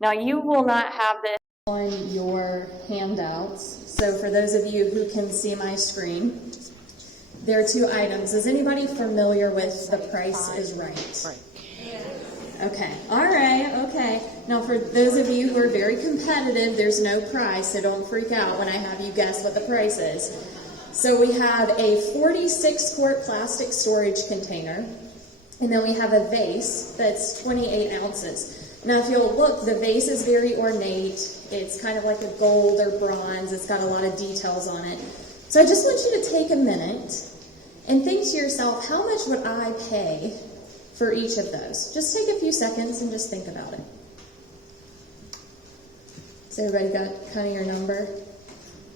Now you will not have this on your handouts. So for those of you who can see my screen, there are two items. Is anybody familiar with The Price is Right? Okay, all right, okay. Now for those of you who are very competitive, there's no prize, so don't freak out when I have you guess what the price is. So we have a 46-quart plastic storage container, and then we have a vase that's 28 ounces. Now if you'll look, the vase is very ornate. It's kind of like a gold or bronze. It's got a lot of details on it. So I just want you to take a minute and think to yourself, how much would I pay for each of those? Just take a few seconds and just think about it. So everybody got kind of your number?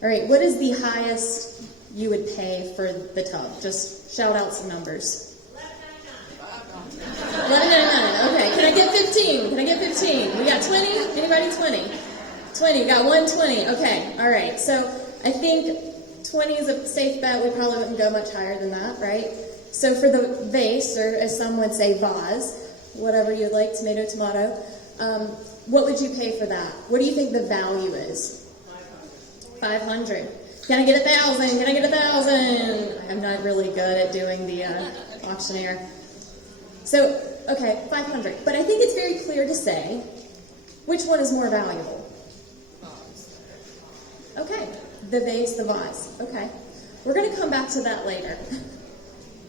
All right, what is the highest you would pay for the tub? Just shout out some numbers. $11.99. Okay, can I get 15? Can I get 15? We got 20? Anybody 20? 20, we got 120. Okay, all right. So I think 20 is a safe bet. We probably wouldn't go much higher than that, right? So for the vase, or as some would say, vase, whatever you'd like, tomato, tomato, what would you pay for that? What do you think the value is? 500. Can I get 1,000? Can I get 1,000? I'm not really good at doing the auctioneer. So, okay, 500. But I think it's very clear to say, which one is more valuable? Okay, the vase, the vase. Okay, we're going to come back to that later.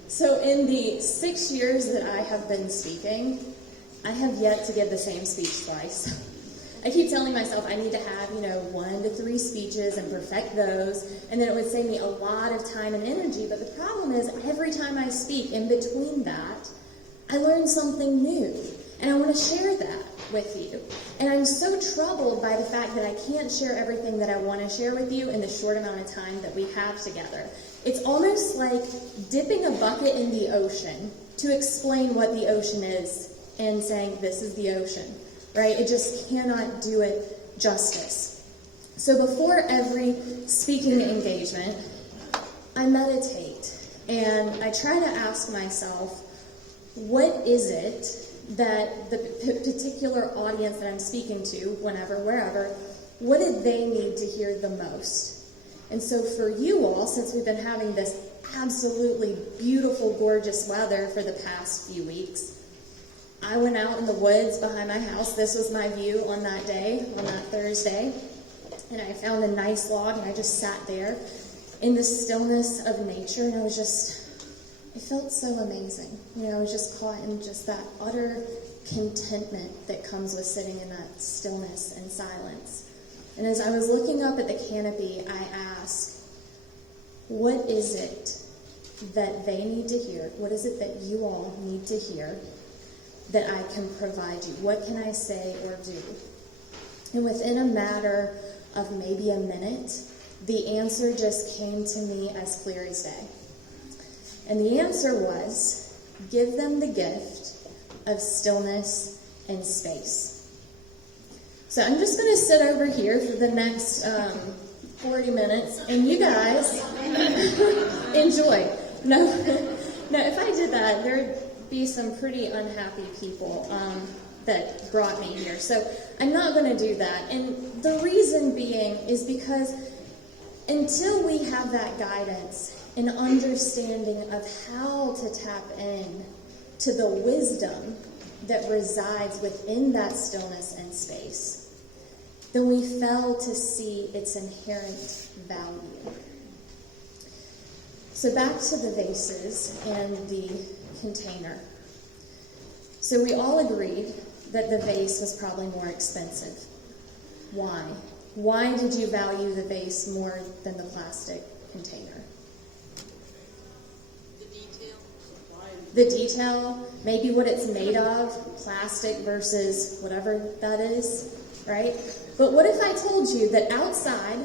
So in the 6 years that I have been speaking, I have yet to give the same speech twice. I keep telling myself I need to have, 1 to 3 speeches and perfect those, and then it would save me a lot of time and energy. But the problem is, every time I speak, in between that, I learn something new, and I want to share that with you. And I'm so troubled by the fact that I can't share everything that I want to share with you in the short amount of time that we have together. It's almost like dipping a bucket in the ocean to explain what the ocean is and saying, this is the ocean, right? It just cannot do it justice. So before every speaking engagement, I meditate, and I try to ask myself, what is it that the particular audience that I'm speaking to, whenever, wherever, what did they need to hear the most? And so for you all, since we've been having this absolutely beautiful, gorgeous weather for the past few weeks, I went out in the woods behind my house. This was my view on that day, on that Thursday. And I found a nice log, and I just sat there in the stillness of nature, and it felt so amazing. I was just caught in just that utter contentment that comes with sitting in that stillness and silence. And as I was looking up at the canopy, I asked, what is it that they need to hear? What is it that you all need to hear that I can provide you? What can I say or do? And within a matter of maybe a minute, the answer just came to me as clear as day. And the answer was, give them the gift of stillness and space. So I'm just going to sit over here for the next 40 minutes, and you guys enjoy. No, if I did that, there'd be some pretty unhappy people that brought me here. So I'm not going to do that. And the reason being is because until we have that guidance, an understanding of how to tap in to the wisdom that resides within that stillness and space, then we fail to see its inherent value. So back to the vases and the container. So we all agreed that the vase was probably more expensive. Why? Why did you value the vase more than the plastic container? The detail, maybe what it's made of, plastic versus whatever that is, right? But what if I told you that outside,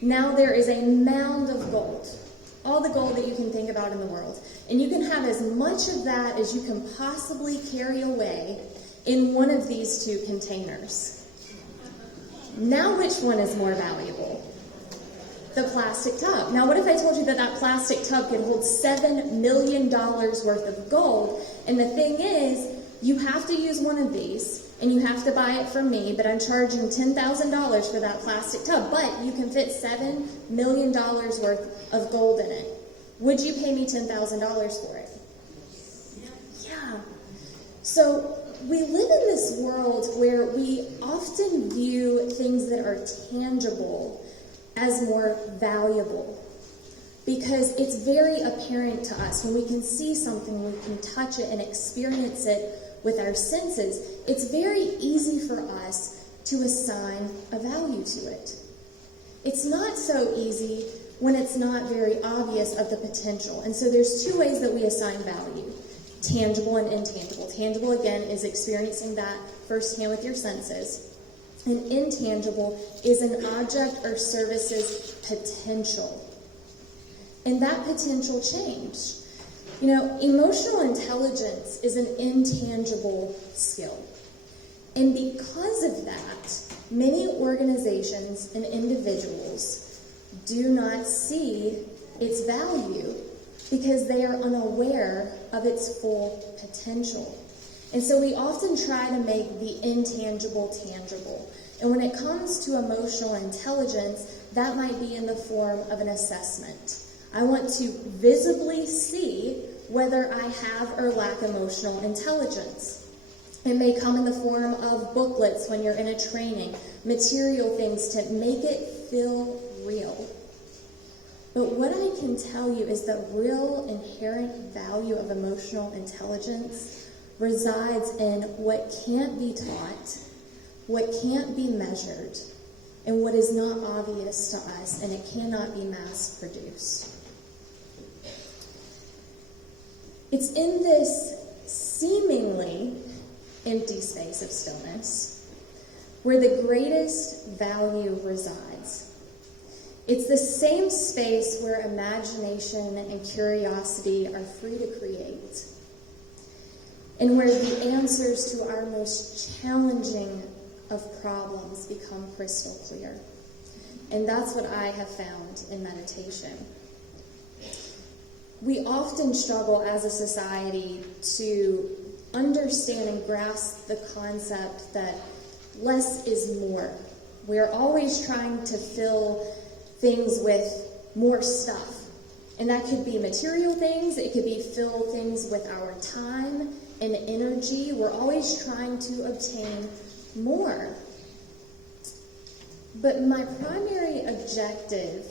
now there is a mound of gold, all the gold that you can think about in the world, and you can have as much of that as you can possibly carry away in one of these two containers. Now which one is more valuable? The plastic tub. Now, what if I told you that that plastic tub could hold $7 million worth of gold? And the thing is, you have to use one of these, and you have to buy it from me, but I'm charging $10,000 for that plastic tub, but you can fit $7 million worth of gold in it. Would you pay me $10,000 for it? Yeah. So we live in this world where we often view things that are tangible as more valuable, because it's very apparent to us. When we can see something, we can touch it and experience it with our senses, it's very easy for us to assign a value to it. It's not so easy when it's not very obvious of the potential. And so there's two ways that we assign value: tangible and intangible. Tangible, again, is experiencing that firsthand with your senses. And intangible is an object or service's potential. And that potential change. You know, emotional intelligence is an intangible skill. And because of that, many organizations and individuals do not see its value because they are unaware of its full potential. And so we often try to make the intangible tangible. And when it comes to emotional intelligence, that might be in the form of an assessment. I want to visibly see whether I have or lack emotional intelligence. It may come in the form of booklets when you're in a training, material things to make it feel real. But what I can tell you is the real inherent value of emotional intelligence resides in what can't be taught, what can't be measured, and what is not obvious to us, and it cannot be mass produced. It's in this seemingly empty space of stillness where the greatest value resides. It's the same space where imagination and curiosity are free to create, and where the answers to our most challenging of problems become crystal clear. And that's what I have found in meditation. We often struggle as a society to understand and grasp the concept that less is more. We are always trying to fill things with more stuff. And that could be material things, it could be fill things with our time and energy. We're always trying to obtain more. But my primary objective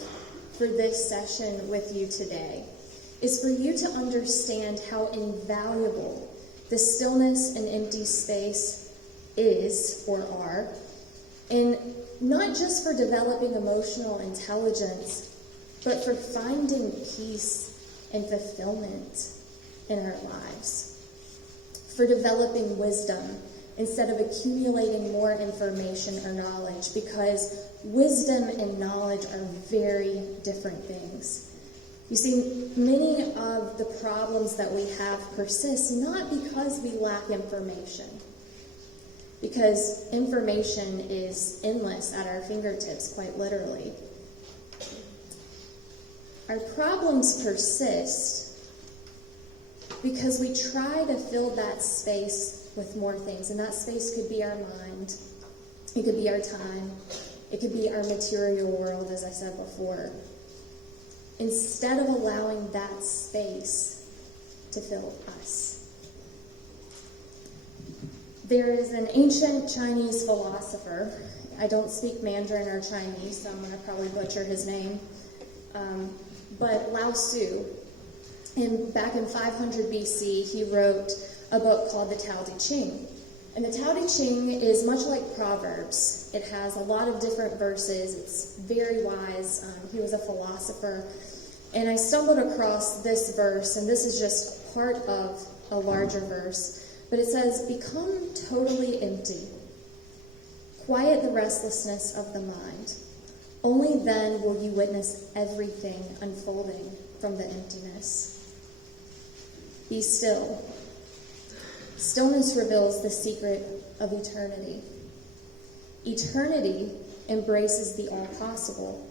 for this session with you today is for you to understand how invaluable the stillness and empty space is or are, and not just for developing emotional intelligence, but for finding peace and fulfillment in our lives, for developing wisdom instead of accumulating more information or knowledge, because wisdom and knowledge are very different things. You see, many of the problems that we have persist not because we lack information, because information is endless at our fingertips, quite literally. Our problems persist because we try to fill that space with more things, and that space could be our mind, it could be our time, it could be our material world, as I said before, instead of allowing that space to fill us. There is an ancient Chinese philosopher. I don't speak Mandarin or Chinese, so I'm going to probably butcher his name. But Lao Tzu, back in 500 BC, he wrote a book called the Tao Te Ching. And the Tao Te Ching is much like Proverbs. It has a lot of different verses. It's very wise. He was a philosopher. And I stumbled across this verse, and this is just part of a larger verse. But it says, "Become totally empty. Quiet the restlessness of the mind. Only then will you witness everything unfolding from the emptiness. Be still. Stillness reveals the secret of eternity. Eternity embraces the all-possible.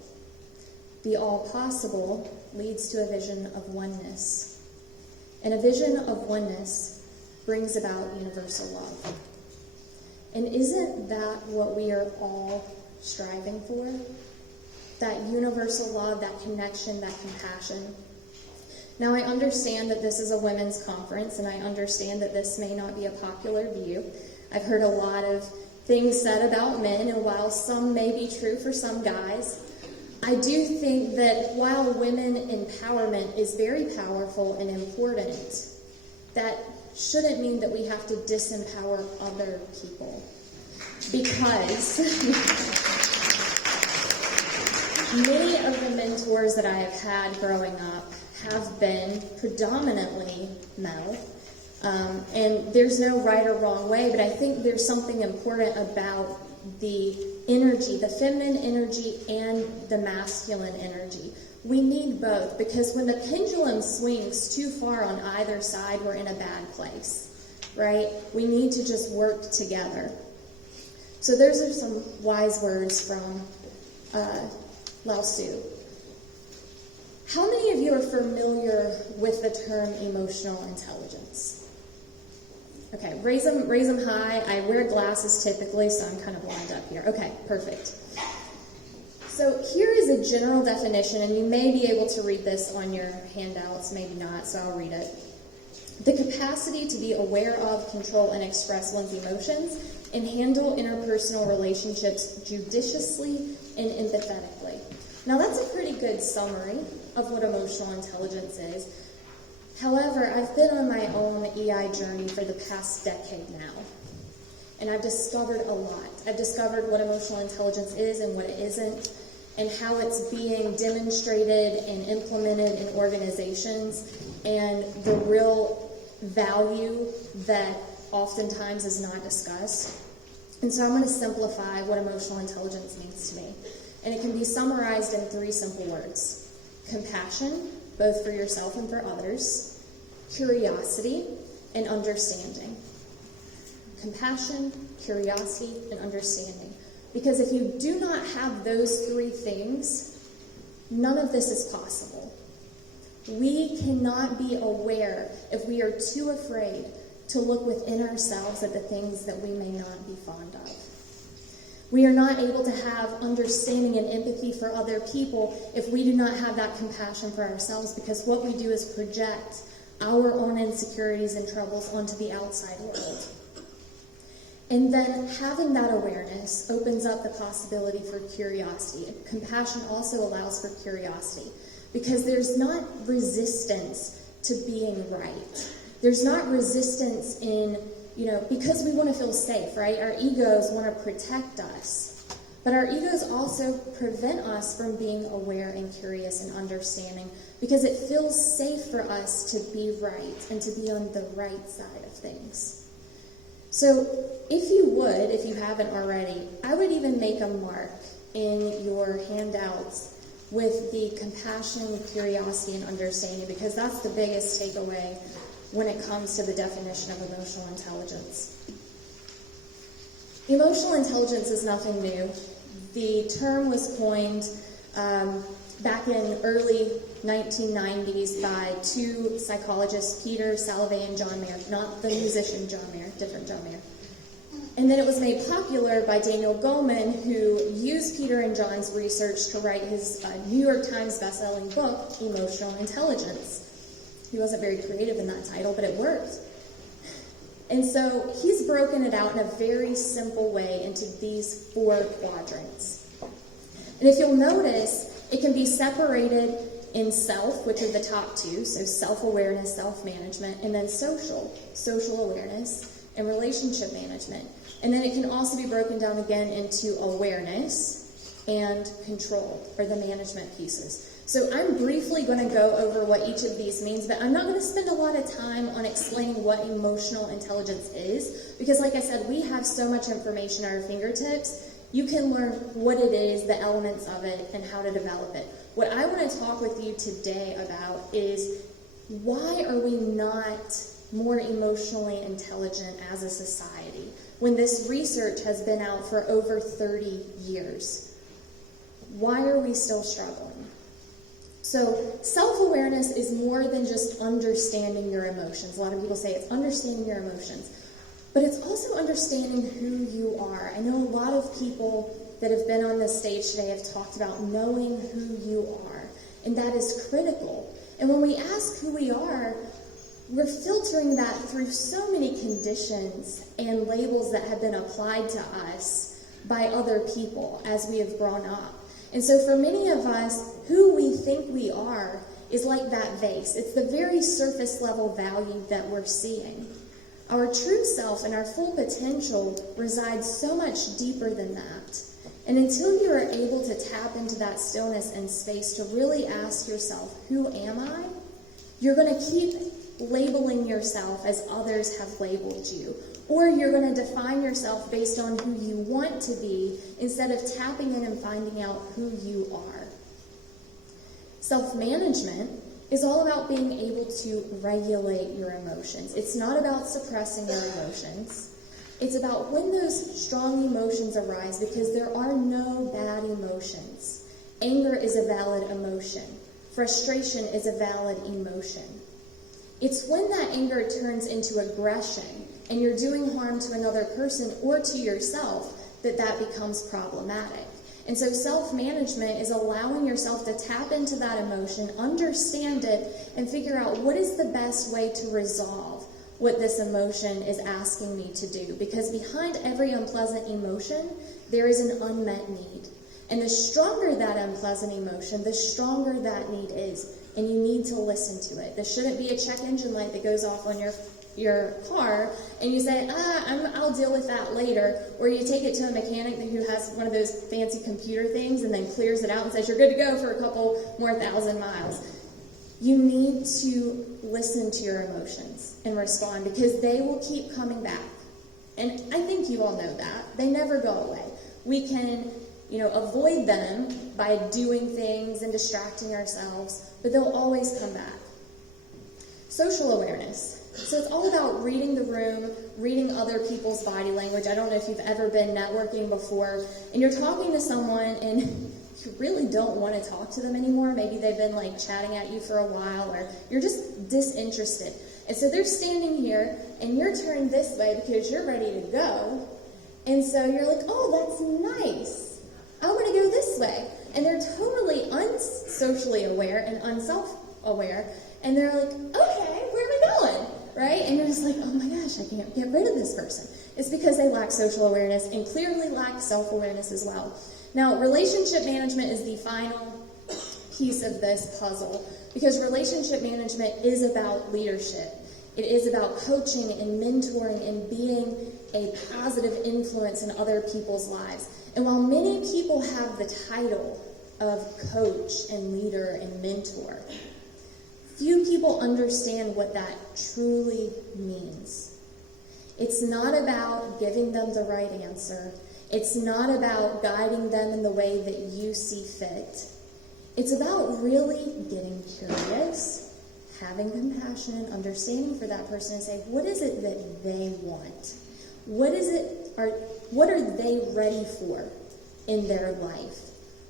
The all-possible leads to a vision of oneness. And a vision of oneness brings about universal love." And isn't that what we are all striving for? That universal love, that connection, that compassion. Now, I understand that this is a women's conference, and I understand that this may not be a popular view. I've heard a lot of things said about men, and while some may be true for some guys, I do think that while women empowerment is very powerful and important, that shouldn't mean that we have to disempower other people. Because many of the mentors that I have had growing up have been predominantly male. And there's no right or wrong way, but I think there's something important about the energy, the feminine energy and the masculine energy. We need both, because when the pendulum swings too far on either side, we're in a bad place, right? We need to just work together. So those are some wise words from Lao Tzu. How many of you are familiar with the term emotional intelligence? Okay, raise them high. I wear glasses typically, so I'm kind of blind up here. Okay, perfect. So here is a general definition, and you may be able to read this on your handouts, maybe not, so I'll read it. The capacity to be aware of, control, and express one's emotions and handle interpersonal relationships judiciously and empathetically. Now that's a pretty good summary of what emotional intelligence is. However, I've been on my own EI journey for the past decade now, and I've discovered a lot. I've discovered what emotional intelligence is and what it isn't, and how it's being demonstrated and implemented in organizations, and the real value that oftentimes is not discussed. And so I'm going to simplify what emotional intelligence means to me. And it can be summarized in 3 simple words: compassion, both for yourself and for others; curiosity, and understanding. Compassion, curiosity, and understanding. Because if you do not have those 3 things, none of this is possible. We cannot be aware if we are too afraid to look within ourselves at the things that we may not be fond of. We are not able to have understanding and empathy for other people if we do not have that compassion for ourselves, because what we do is project our own insecurities and troubles onto the outside world. And then having that awareness opens up the possibility for curiosity. Compassion also allows for curiosity, because there's not resistance to being right. There's not resistance in, because we want to feel safe, right? Our egos want to protect us. But our egos also prevent us from being aware and curious and understanding, because it feels safe for us to be right and to be on the right side of things. So if you haven't already, I would even make a mark in your handouts with the compassion, curiosity, and understanding, because that's the biggest takeaway when it comes to the definition of emotional intelligence. Emotional intelligence is nothing new. The term was coined back in early 1990s by 2 psychologists, Peter Salovey and John Mayer, not the musician John Mayer, different John Mayer. And then it was made popular by Daniel Goleman, who used Peter and John's research to write his New York Times bestselling book, Emotional Intelligence. He wasn't very creative in that title, but it worked. And so he's broken it out in a very simple way into these 4 quadrants. And if you'll notice, it can be separated in self, which are the top 2, so self-awareness, self-management, and then social awareness, and relationship management. And then it can also be broken down again into awareness and control, or the management pieces. So I'm briefly going to go over what each of these means, but I'm not going to spend a lot of time on explaining what emotional intelligence is, because like I said, we have so much information at our fingertips. You can learn what it is, the elements of it, and how to develop it. What I want to talk with you today about is, why are we not more emotionally intelligent as a society when this research has been out for over 30 years? Why are we still struggling? So self-awareness is more than just understanding your emotions. A lot of people say it's understanding your emotions. But it's also understanding who you are. I know a lot of people that have been on this stage today have talked about knowing who you are, and that is critical. And when we ask who we are, we're filtering that through so many conditions and labels that have been applied to us by other people as we have grown up. And so for many of us, who we think we are is like that vase. It's the very surface level value that we're seeing. Our true self and our full potential resides so much deeper than that. And until you are able to tap into that stillness and space to really ask yourself, who am I? You're going to keep labeling yourself as others have labeled you. Or you're going to define yourself based on who you want to be instead of tapping in and finding out who you are. Self-management is all about being able to regulate your emotions. It's not about suppressing your emotions. It's about when those strong emotions arise, because there are no bad emotions. Anger is a valid emotion. Frustration is a valid emotion. It's when that anger turns into aggression and you're doing harm to another person or to yourself that becomes problematic. And so self-management is allowing yourself to tap into that emotion, understand it, and figure out what is the best way to resolve what this emotion is asking me to do. Because behind every unpleasant emotion, there is an unmet need. And the stronger that unpleasant emotion, the stronger that need is. And you need to listen to it. There shouldn't be a check engine light that goes off on your car, and you say, I'll deal with that later, or you take it to a mechanic who has one of those fancy computer things and then clears it out and says, you're good to go for a couple more 1,000 miles. You need to listen to your emotions and respond, because they will keep coming back. And I think you all know that. They never go away. We can, avoid them by doing things and distracting ourselves, but they'll always come back. Social awareness. So it's all about reading the room, reading other people's body language. I don't know if you've ever been networking before, and you're talking to someone and you really don't want to talk to them anymore. Maybe they've been chatting at you for a while, or you're just disinterested. And so they're standing here and you're turned this way because you're ready to go. And so you're like, oh, that's nice. I want to go this way. And they're totally unsocially aware and unself-aware. And they're like, okay, where are we going? Right? And you're just like, oh my gosh, I can't get rid of this person. It's because they lack social awareness and clearly lack self-awareness as well. Now, relationship management is the final piece of this puzzle, because relationship management is about leadership. It is about coaching and mentoring and being a positive influence in other people's lives. And while many people have the title of coach and leader and mentor, few people understand what that truly means. It's not about giving them the right answer. It's not about guiding them in the way that you see fit. It's about really getting curious, having compassion and understanding for that person, and say, what is it that they want? What are they ready for in their life?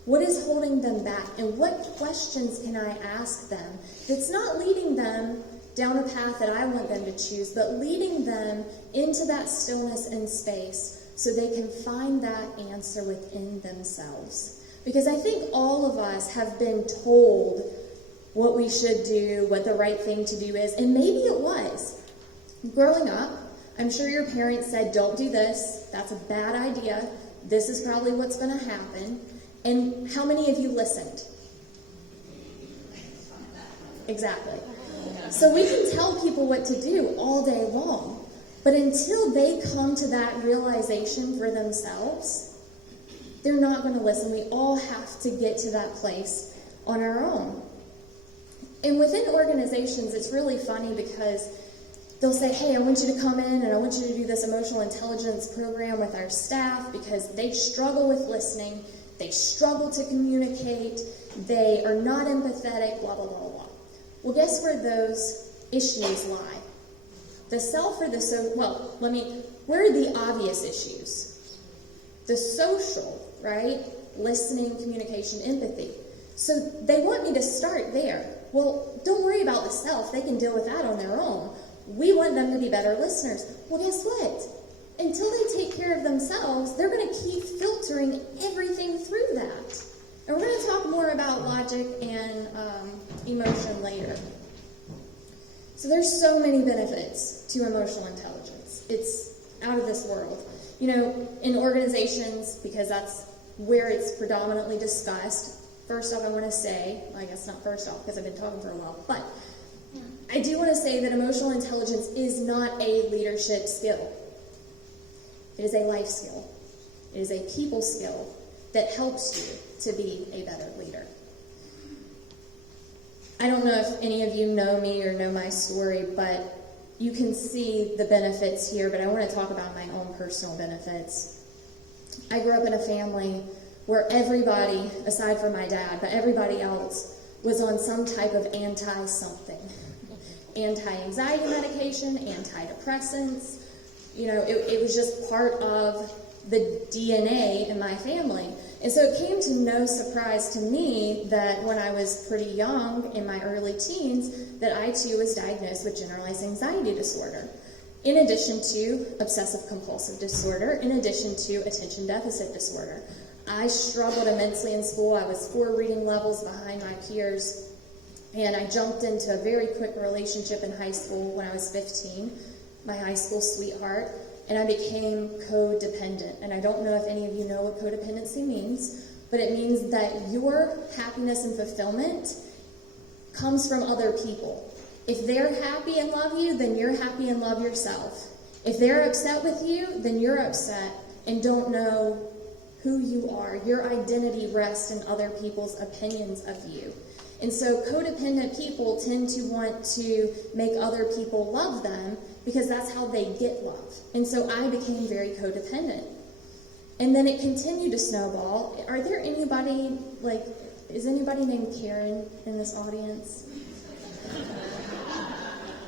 What is holding them back? And what questions can I ask them that's not leading them down a path that I want them to choose, but leading them into that stillness and space so they can find that answer within themselves? Because I think all of us have been told what we should do, what the right thing to do is, and maybe it was. Growing up, I'm sure your parents said, don't do this, that's a bad idea, this is probably what's going to happen. And how many of you listened? Exactly. So we can tell people what to do all day long, but until they come to that realization for themselves, they're not going to listen. We all have to get to that place on our own. And within organizations, it's really funny because they'll say, hey, I want you to come in and I want you to do this emotional intelligence program with our staff because they struggle with listening. They struggle to communicate, they are not empathetic, blah, blah, blah, blah. Well, guess where those issues lie? The self or the where are the obvious issues? The social, right? Listening, communication, empathy. So they want me to start there. Well, don't worry about the self, they can deal with that on their own. We want them to be better listeners. Well, guess what? Until they take care of themselves, they're going to keep filtering everything through that. And we're going to talk more about logic and emotion later. So there's so many benefits to emotional intelligence. It's out of this world. You know, in organizations, because that's where it's predominantly discussed, first off I want to say, I guess not first off because I've been talking for a while, but I do want to say that emotional intelligence is not a leadership skill. It is a life skill. It is a people skill that helps you to be a better leader. I don't know if any of you know me or know my story, but you can see the benefits here, but I want to talk about my own personal benefits. I grew up in a family where everybody, aside from my dad, but everybody else was on some type of anti-something. Anti-anxiety medication, antidepressants. You know, it was just part of the DNA in my family. And so it came to no surprise to me that when I was pretty young, in my early teens, that I too was diagnosed with generalized anxiety disorder, in addition to obsessive compulsive disorder, in addition to attention deficit disorder. I struggled immensely in school. I was 4 reading levels behind my peers, and I jumped into a very quick relationship in high school when I was 15, my high school sweetheart, and I became codependent. And I don't know if any of you know what codependency means, but it means that your happiness and fulfillment comes from other people. If they're happy and love you, then you're happy and love yourself. If they're upset with you, then you're upset and don't know who you are. Your identity rests in other people's opinions of you. And so codependent people tend to want to make other people love them because that's how they get love. And so I became very codependent. And then it continued to snowball. Are there anybody, is anybody named Karen in this audience?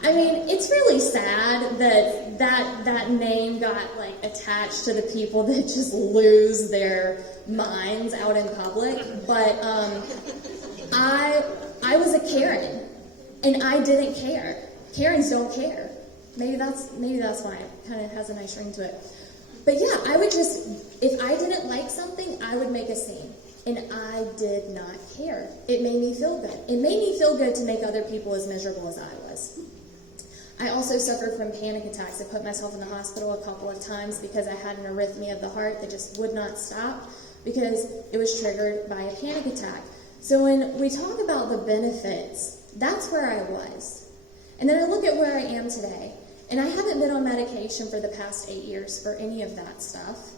I mean, it's really sad that name got attached to the people that just lose their minds out in public. But I was a Karen, and I didn't care. Karens don't care. Maybe that's why it kind of has a nice ring to it. But yeah, I would just, if I didn't like something, I would make a scene. And I did not care. It made me feel good. It made me feel good to make other people as miserable as I was. I also suffered from panic attacks. I put myself in the hospital a couple of times because I had an arrhythmia of the heart that just would not stop because it was triggered by a panic attack. So when we talk about the benefits, that's where I was. And then I look at where I am today. And I haven't been on medication for the past 8 years for any of that stuff.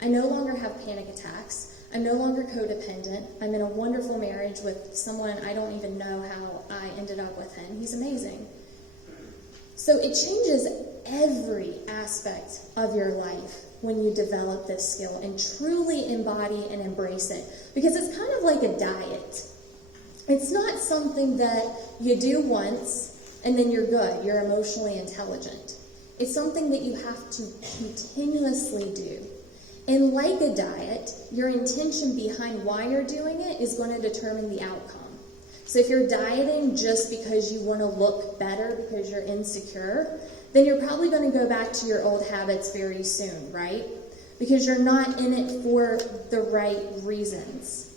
I no longer have panic attacks. I'm no longer codependent. I'm in a wonderful marriage with someone I don't even know how I ended up with him. He's amazing. So it changes every aspect of your life when you develop this skill and truly embody and embrace it. Because it's kind of like a diet. It's not something that you do once and then you're good, you're emotionally intelligent. It's something that you have to continuously do. And like a diet, your intention behind why you're doing it is going to determine the outcome. So if you're dieting just because you want to look better because you're insecure, then you're probably going to go back to your old habits very soon, right? Because you're not in it for the right reasons.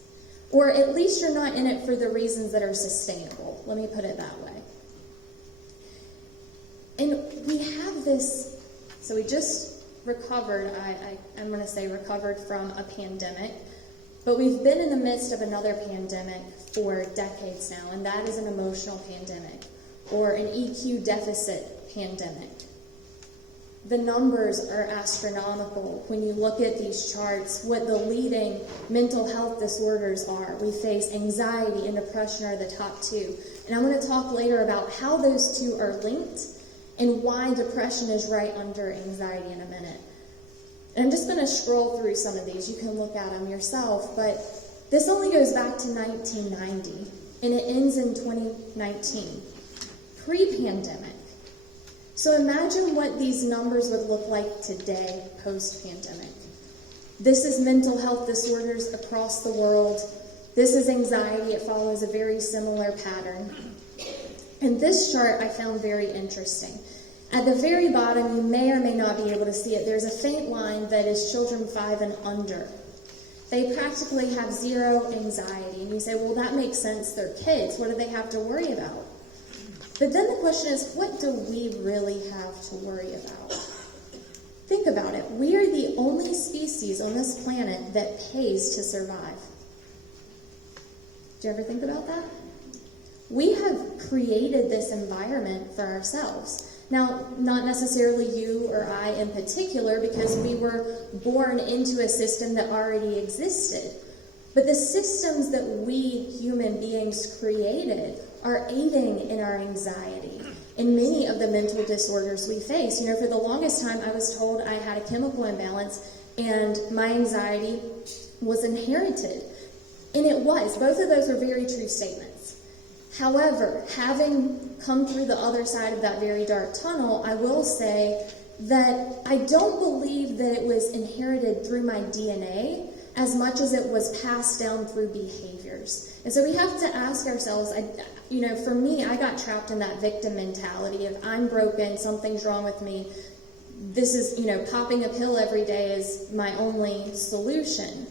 Or at least you're not in it for the reasons that are sustainable. Let me put it that way. And we have this, so we just recovered, I'm going to say recovered from a pandemic, but we've been in the midst of another pandemic for decades now, and that is an emotional pandemic, or an EQ deficit pandemic. The numbers are astronomical. When you look at these charts, what the leading mental health disorders are. We face anxiety and depression are the top 2. And I'm going to talk later about how those 2 are linked and why depression is right under anxiety in a minute. And I'm just going to scroll through some of these. You can look at them yourself, but this only goes back to 1990, and it ends in 2019, pre-pandemic. So imagine what these numbers would look like today, post-pandemic. This is mental health disorders across the world. This is anxiety. It follows a very similar pattern. And this chart I found very interesting. At the very bottom, you may or may not be able to see it, there's a faint line that is children 5 and under. They practically have zero anxiety. And you say, well, that makes sense, they're kids. What do they have to worry about? But then the question is, what do we really have to worry about? Think about it. We are the only species on this planet that pays to survive. Do you ever think about that? We have created this environment for ourselves. Now, not necessarily you or I in particular, because we were born into a system that already existed. But the systems that we human beings created are aiding in our anxiety, in many of the mental disorders we face. You know, for the longest time, I was told I had a chemical imbalance and my anxiety was inherited. And it was. Both of those were very true statements. However, having come through the other side of that very dark tunnel, I will say that I don't believe that it was inherited through my DNA as much as it was passed down through behaviors. And so we have to ask ourselves, for me, I got trapped in that victim mentality of I'm broken, something's wrong with me. This is, popping a pill every day is my only solution.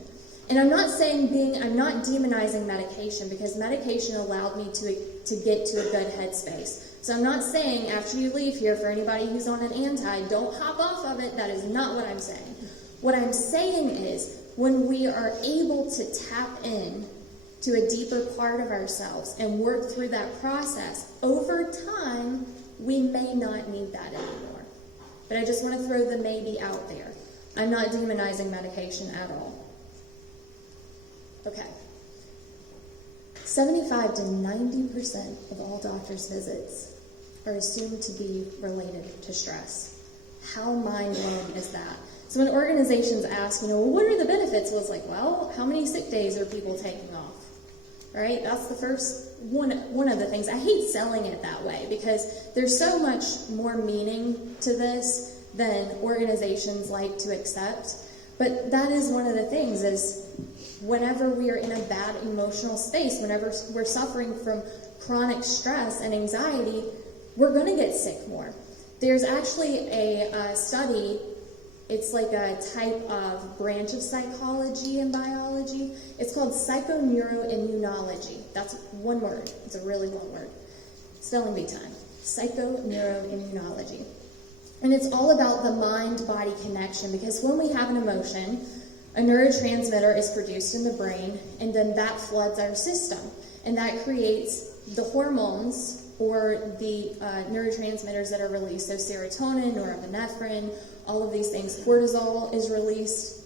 And I'm not demonizing medication, because medication allowed me to get to a good headspace. So I'm not saying after you leave here, for anybody who's on an anti, don't hop off of it. That is not what I'm saying. What I'm saying is, when we are able to tap in to a deeper part of ourselves and work through that process, over time, we may not need that anymore. But I just want to throw the maybe out there. I'm not demonizing medication at all. Okay. 75 to 90% of all doctor's visits are assumed to be related to stress. How mind-blowing is that? So when organizations ask, what are the benefits? Well, it's like, how many sick days are people taking off? Right? That's the first one of the things. I hate selling it that way, because there's so much more meaning to this than organizations like to accept. But that is one of the things, is whenever we are in a bad emotional space, whenever we're suffering from chronic stress and anxiety, we're going to get sick more. There's actually a study. It's like a type of branch of psychology and biology. It's called psychoneuroimmunology. That's one word. It's a really long word. Spelling bee time. Psychoneuroimmunology. And it's all about the mind-body connection, because when we have an emotion, a neurotransmitter is produced in the brain, and then that floods our system. And that creates the hormones, or the neurotransmitters that are released. So serotonin, norepinephrine, all of these things. Cortisol is released.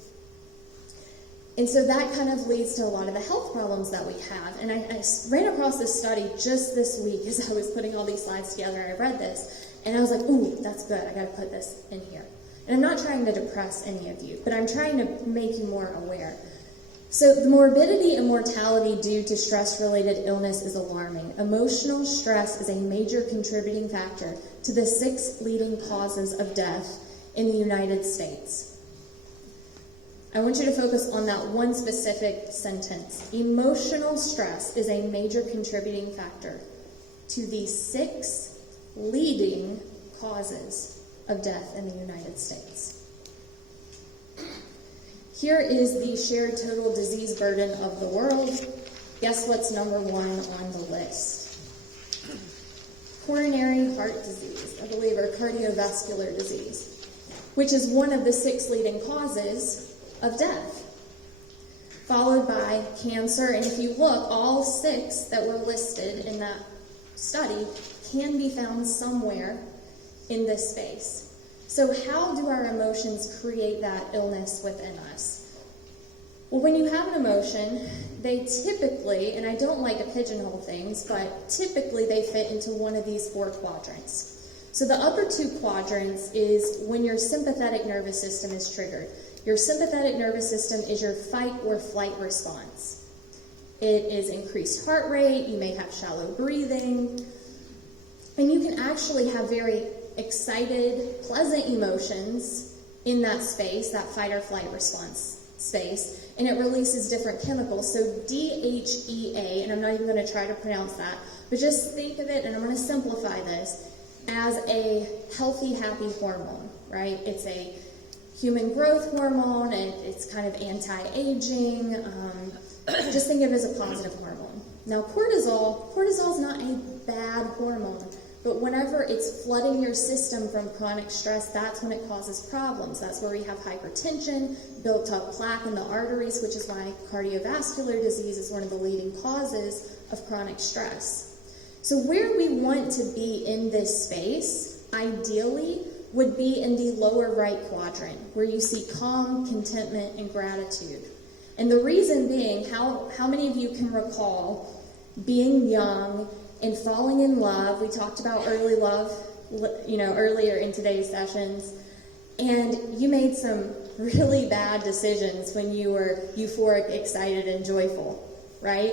And so that kind of leads to a lot of the health problems that we have. And I ran across this study just this week as I was putting all these slides together. I read this, and I was like, ooh, that's good. I got to put this in here. And I'm not trying to depress any of you, but I'm trying to make you more aware. So the morbidity and mortality due to stress-related illness is alarming. Emotional stress is a major contributing factor to the 6 leading causes of death in the United States. I want you to focus on that one specific sentence. Emotional stress is a major contributing factor to the 6 leading causes of death in the United States. Here is the shared total disease burden of the world. Guess what's number 1 on the list? Coronary heart disease, I believe, or cardiovascular disease, which is one of the 6 leading causes of death, followed by cancer. And if you look, all 6 that were listed in that study can be found somewhere in this space. So how do our emotions create that illness within us? Well, when you have an emotion, they typically, and I don't like to pigeonhole things, but typically they fit into one of these 4 quadrants. So the upper 2 quadrants is when your sympathetic nervous system is triggered. Your sympathetic nervous system is your fight or flight response. It is increased heart rate, you may have shallow breathing, and you can actually have very excited, pleasant emotions in that space, that fight or flight response space, and it releases different chemicals. So DHEA, and I'm not even going to try to pronounce that, But just think of it, and I'm going to simplify this, as a healthy, happy hormone, right? It's a human growth hormone, and it's kind of anti-aging. Just think of it as a positive hormone. Now, cortisol is not a bad hormone, but whenever it's flooding your system from chronic stress, that's when it causes problems. That's where we have hypertension, built up plaque in the arteries, which is why cardiovascular disease is one of the leading causes of chronic stress. So where we want to be in this space, ideally, would be in the lower right quadrant, where you see calm, contentment, and gratitude. And the reason being, how many of you can recall being young and falling in love? We talked about early love, earlier in today's sessions. And you made some really bad decisions when you were euphoric, excited, and joyful, right?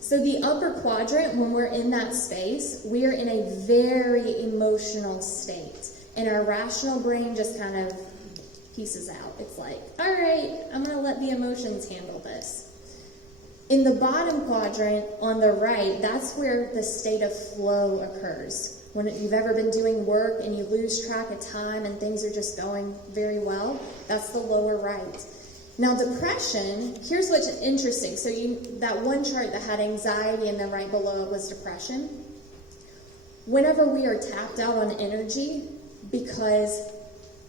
So the upper quadrant, when we're in that space, we are in a very emotional state. And our rational brain just kind of pieces out. It's like, all right, I'm going to let the emotions handle this. In the bottom quadrant on the right, that's where the state of flow occurs. When you've ever been doing work and you lose track of time and things are just going very well, that's the lower right. Now, depression, here's what's interesting. So that one chart that had anxiety and then right below it was depression. Whenever we are tapped out on energy, because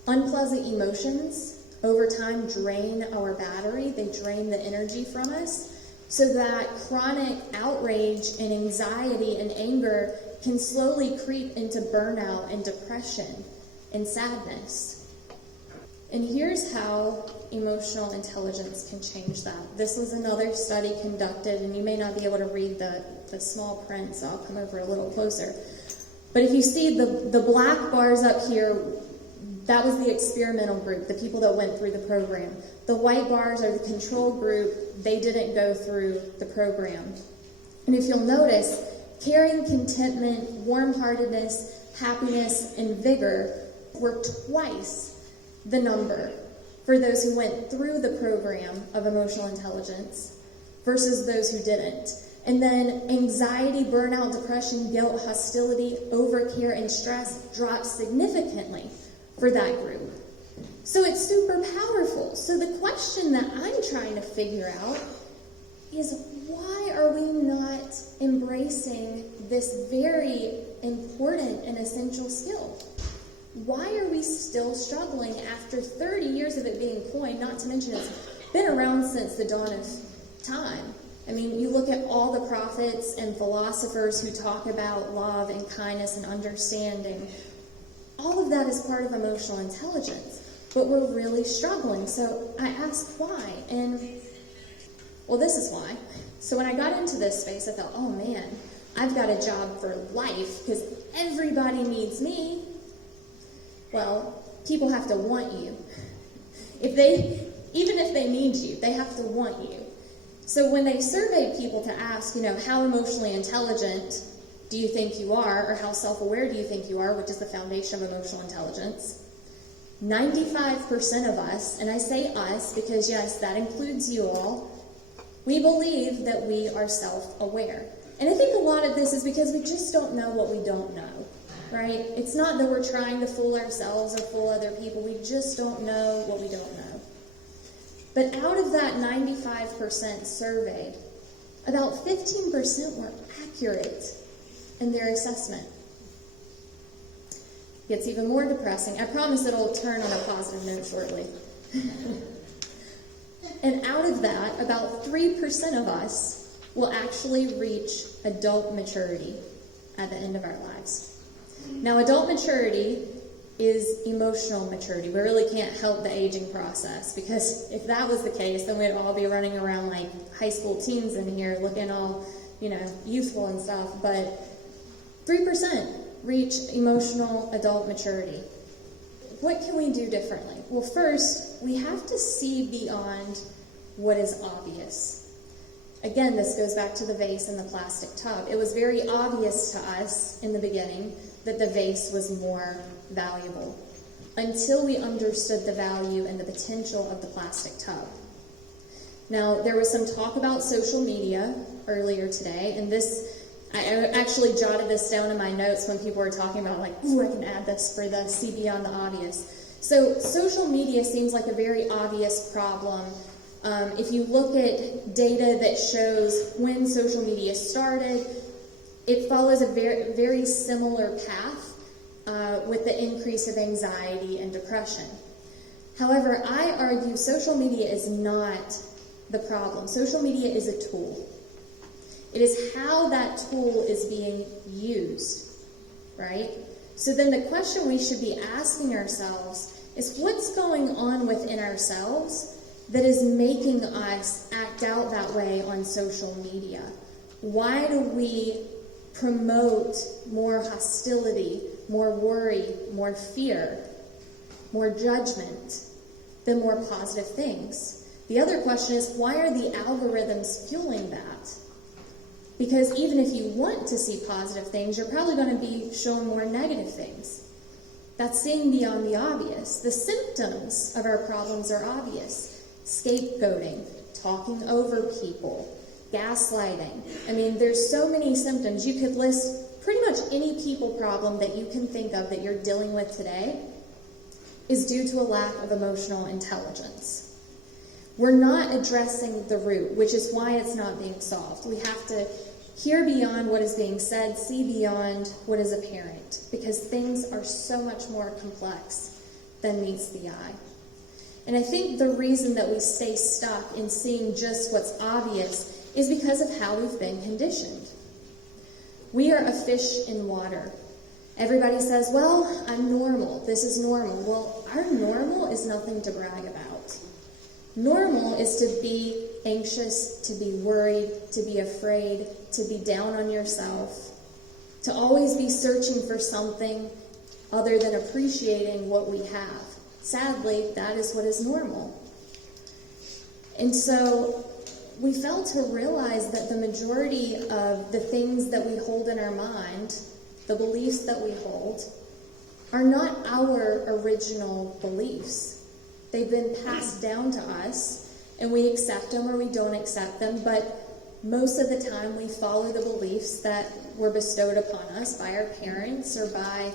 unpleasant emotions over time drain our battery, they drain the energy from us, so that chronic outrage and anxiety and anger can slowly creep into burnout and depression and sadness. And here's how emotional intelligence can change that. This was another study conducted, and you may not be able to read the small print, so I'll come over a little closer. But if you see the black bars up here, that was the experimental group, the people that went through the program. The white bars are the control group. They didn't go through the program. And if you'll notice, caring, contentment, warm-heartedness, happiness, and vigor were twice the number for those who went through the program of emotional intelligence versus those who didn't. And then anxiety, burnout, depression, guilt, hostility, overcare, and stress dropped significantly for that group. So it's super powerful. So the question that I'm trying to figure out is, why are we not embracing this very important and essential skill? Why are we still struggling after 30 years of it being coined, not to mention it's been around since the dawn of time? I mean, you look at all the prophets and philosophers who talk about love and kindness and understanding. All of that is part of emotional intelligence, but we're really struggling. So I asked why, and well, this is why. So when I got into this space, I thought, oh man, I've got a job for life because everybody needs me. Well, people have to want you. Even if they need you, they have to want you. So when they surveyed people to ask, how emotionally intelligent do you think you are, or how self-aware do you think you are, which is the foundation of emotional intelligence, 95% of us, and I say us because yes, that includes you all, we believe that we are self-aware. And I think a lot of this is because we just don't know what we don't know, right? It's not that we're trying to fool ourselves or fool other people. We just don't know what we don't know. But out of that 95% surveyed, about 15% were accurate in their assessment. Gets even more depressing. I promise it'll turn on a positive note shortly. And out of that, about 3% of us will actually reach adult maturity at the end of our lives. Now, adult maturity is emotional maturity. We really can't help the aging process, because if that was the case, then we'd all be running around like high school teens in here looking all, youthful and stuff. But 3% reach emotional adult maturity. What can we do differently? Well, first, we have to see beyond what is obvious. Again, this goes back to the vase and the plastic tub. It was very obvious to us in the beginning that the vase was more valuable, until we understood the value and the potential of the plastic tub. Now, there was some talk about social media earlier today, and this, I actually jotted this down in my notes when people were talking about, like, ooh, I can add this for the see beyond the obvious. So social media seems like a very obvious problem. If you look at data that shows when social media started, it follows a very, very similar path with the increase of anxiety and depression. However, I argue social media is not the problem. Social media is a tool. It is how that tool is being used, right? So then the question we should be asking ourselves is, what's going on within ourselves that is making us act out that way on social media? Why do we promote more hostility, more worry, more fear, more judgment than more positive things? The other question is, why are the algorithms fueling that? Because even if you want to see positive things, you're probably going to be shown more negative things. That's seeing beyond the obvious. The symptoms of our problems are obvious. Scapegoating, talking over people, gaslighting. I mean, there's so many symptoms. You could list pretty much any people problem that you can think of that you're dealing with today is due to a lack of emotional intelligence. We're not addressing the root, which is why it's not being solved. We have to hear beyond what is being said, see beyond what is apparent, because things are so much more complex than meets the eye. And I think the reason that we stay stuck in seeing just what's obvious is because of how we've been conditioned. We are a fish in water. Everybody says, well, I'm normal. This is normal. Well, our normal is nothing to brag about. Normal is to be anxious, to be worried, to be afraid, to be down on yourself, to always be searching for something other than appreciating what we have. Sadly, that is what is normal. And so we fail to realize that the majority of the things that we hold in our mind, the beliefs that we hold, are not our original beliefs. They've been passed down to us, and we accept them or we don't accept them, but most of the time we follow the beliefs that were bestowed upon us by our parents or by,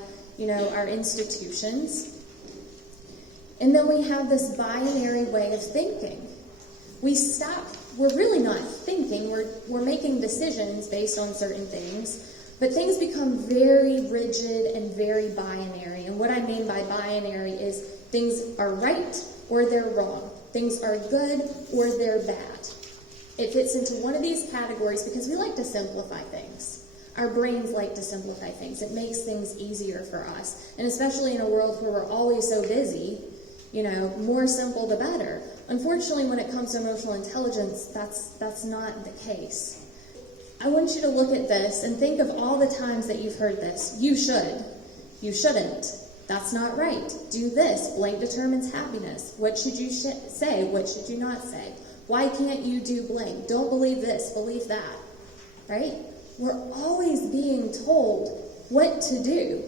our institutions. And then we have this binary way of thinking. We're really not thinking, we're making decisions based on certain things, but things become very rigid and very binary. And what I mean by binary is things are right or they're wrong. Things are good or they're bad. It fits into one of these categories because we like to simplify things. Our brains like to simplify things. It makes things easier for us. And especially in a world where we're always so busy, more simple the better. Unfortunately, when it comes to emotional intelligence, that's not the case. I want you to look at this and think of all the times that you've heard this. You should. You shouldn't. That's not right. Do this. Blank determines happiness. What should you say? What should you not say? Why can't you do blank? Don't believe this. Believe that. Right? We're always being told what to do.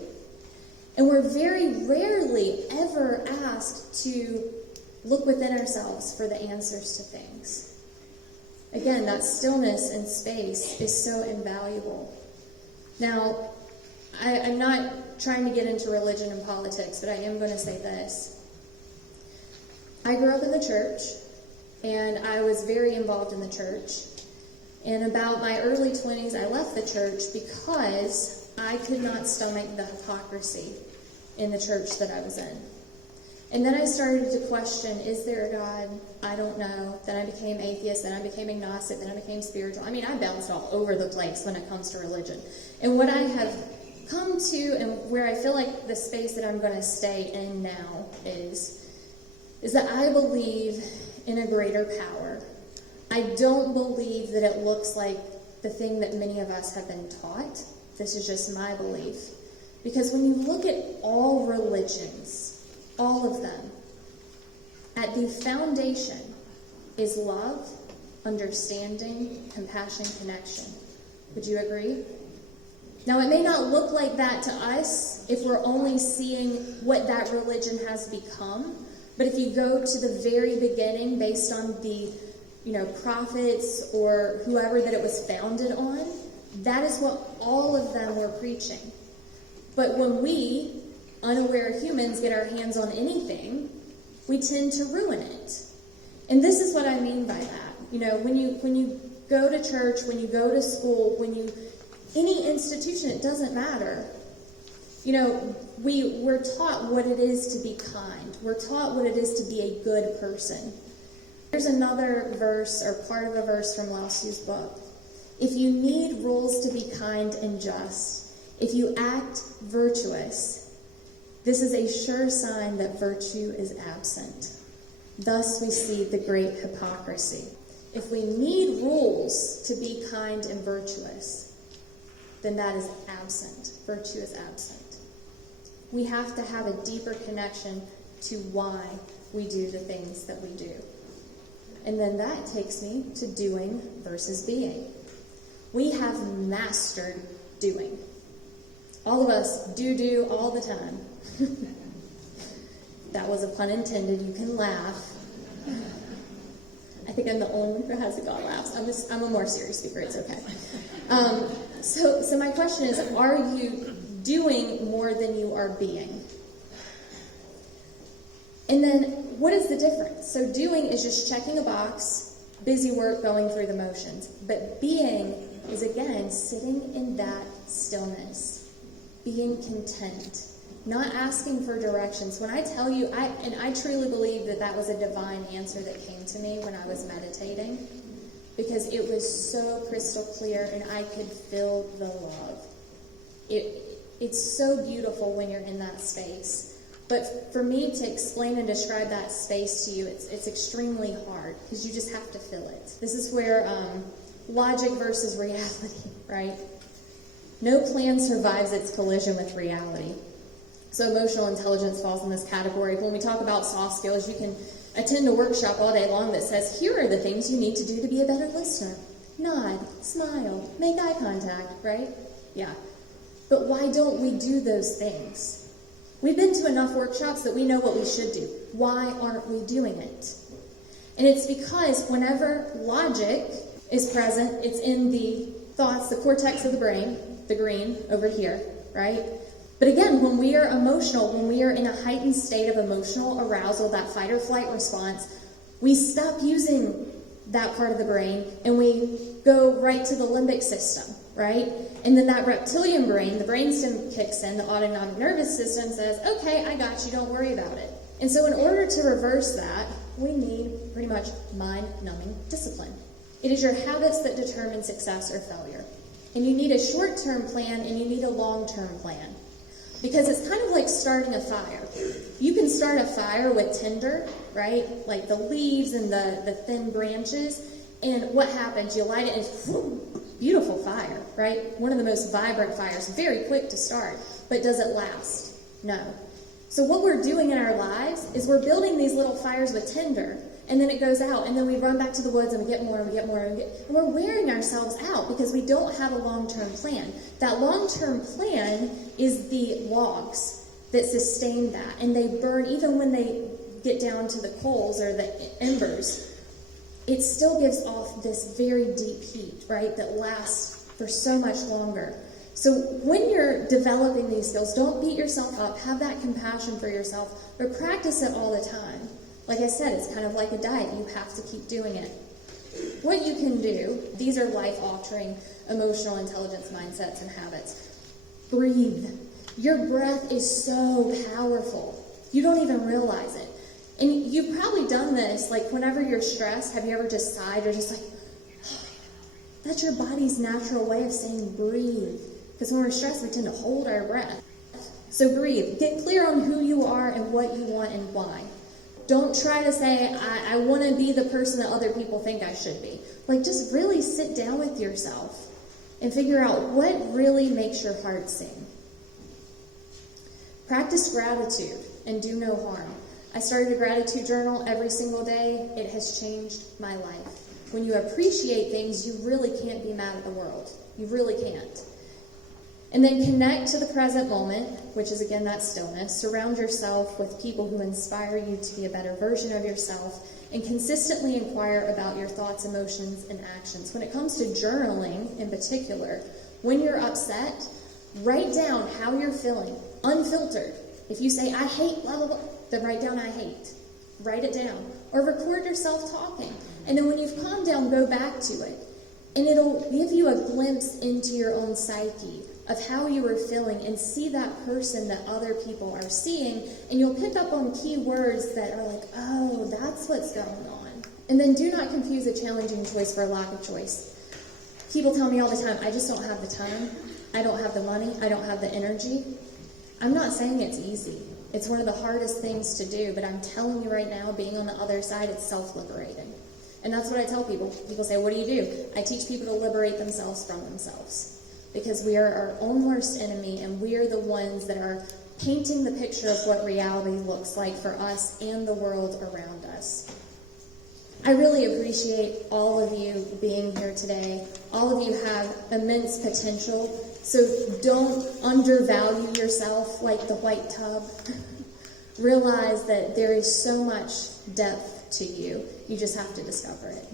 And we're very rarely ever asked to look within ourselves for the answers to things. Again, that stillness and space is so invaluable. Now, I'm not trying to get into religion and politics, but I am going to say this. I grew up in the church, and I was very involved in the church. In about my early 20s, I left the church because I could not stomach the hypocrisy in the church that I was in. And then I started to question, is there a God? I don't know. Then I became atheist, then I became agnostic, then I became spiritual. I mean, I bounced all over the place when it comes to religion. And what I have come to, and where I feel like the space that I'm going to stay in now is that I believe in a greater power. I don't believe that it looks like the thing that many of us have been taught. This is just my belief. Because when you look at all religions, all of them, at the foundation is love, understanding, compassion, connection. Would you agree? Now, it may not look like that to us if we're only seeing what that religion has become, but if you go to the very beginning based on the prophets or whoever that it was founded on, That is what all of them were preaching. But when we, unaware humans, get our hands on anything, we tend to ruin it. And this is what I mean by that. When you go to church, when you go to school, any institution, it doesn't matter. We're taught what it is to be kind. We're taught what it is to be a good person. Here's another verse, or part of a verse from Lao Tzu's book. If you need rules to be kind and just, if you act virtuous, this is a sure sign that virtue is absent. Thus we see the great hypocrisy. If we need rules to be kind and virtuous, then that is absent. Virtue is absent. We have to have a deeper connection to why we do the things that we do. And then that takes me to doing versus being. We have mastered doing. All of us do all the time. That was a pun intended. You can laugh. I think I'm the only one who hasn't got laughs. I'm a more serious speaker. It's okay. So my question is, are you doing more than you are being? And then, what is the difference? So doing is just checking a box, busy work, going through the motions. But being is, again, sitting in that stillness, being content, not asking for directions. When I tell you, I truly believe that was a divine answer that came to me when I was meditating, because it was so crystal clear and I could feel the love. It's so beautiful when you're in that space. But for me to explain and describe that space to you, it's extremely hard, because you just have to feel it. This is where logic versus reality, right? No plan survives its collision with reality. So emotional intelligence falls in this category. When we talk about soft skills, you can attend a workshop all day long that says, here are the things you need to do to be a better listener. Nod, smile, make eye contact, right? Yeah. But why don't we do those things? We've been to enough workshops that we know what we should do. Why aren't we doing it? And it's because whenever logic is present, it's in the thoughts, the cortex of the brain, the green over here, right? But again, when we are emotional, when we are in a heightened state of emotional arousal, that fight or flight response, we stop using that part of the brain and we go right to the limbic system, right? And then that reptilian brain, the brainstem kicks in, the autonomic nervous system says, okay, I got you, don't worry about it. And so in order to reverse that, we need pretty much mind-numbing discipline. It is your habits that determine success or failure. And you need a short-term plan and you need a long-term plan. Because it's kind of like starting a fire. You can start a fire with tinder, right? Like the leaves and the thin branches. And what happens? You light it and it's beautiful fire, right? One of the most vibrant fires. Very quick to start. But does it last? No. So what we're doing in our lives is we're building these little fires with tinder. And then it goes out, and then we run back to the woods, and we get more, and we get more, and we're wearing ourselves out because we don't have a long-term plan. That long-term plan is the logs that sustain that, and they burn even when they get down to the coals or the embers. It still gives off this very deep heat, right, that lasts for so much longer. So when you're developing these skills, don't beat yourself up. Have that compassion for yourself, but practice it all the time. Like I said, it's kind of like a diet. You have to keep doing it. What you can do, these are life-altering emotional intelligence mindsets and habits. Breathe. Your breath is so powerful. You don't even realize it. And you've probably done this, like whenever you're stressed, have you ever just sighed or just like, that's your body's natural way of saying breathe. Because when we're stressed, we tend to hold our breath. So breathe. Get clear on who you are and what you want and why. Don't try to say, I want to be the person that other people think I should be. Like, just really sit down with yourself and figure out what really makes your heart sing. Practice gratitude and do no harm. I started a gratitude journal every single day. It has changed my life. When you appreciate things, you really can't be mad at the world. You really can't. And then connect to the present moment, which is, again, that stillness. Surround yourself with people who inspire you to be a better version of yourself. and consistently inquire about your thoughts, emotions, and actions. When it comes to journaling in particular, when you're upset, write down how you're feeling, unfiltered. If you say, I hate blah, blah, blah, then write down I hate. Write it down. Or record yourself talking. And then when you've calmed down, go back to it. And it'll give you a glimpse into your own psyche of how you are feeling, and see that person that other people are seeing, and you'll pick up on key words that are like, oh, that's what's going on. And then do not confuse a challenging choice for a lack of choice. People tell me all the time, I just don't have the time, I don't have the money, I don't have the energy. I'm not saying it's easy. It's one of the hardest things to do, but I'm telling you right now, being on the other side, it's self-liberating. And that's what I tell people. People say, what do? I teach people to liberate themselves from themselves. Because we are our own worst enemy, and we are the ones that are painting the picture of what reality looks like for us and the world around us. I really appreciate all of you being here today. All of you have immense potential, so don't undervalue yourself like the white tub. Realize that there is so much depth to you. You just have to discover it.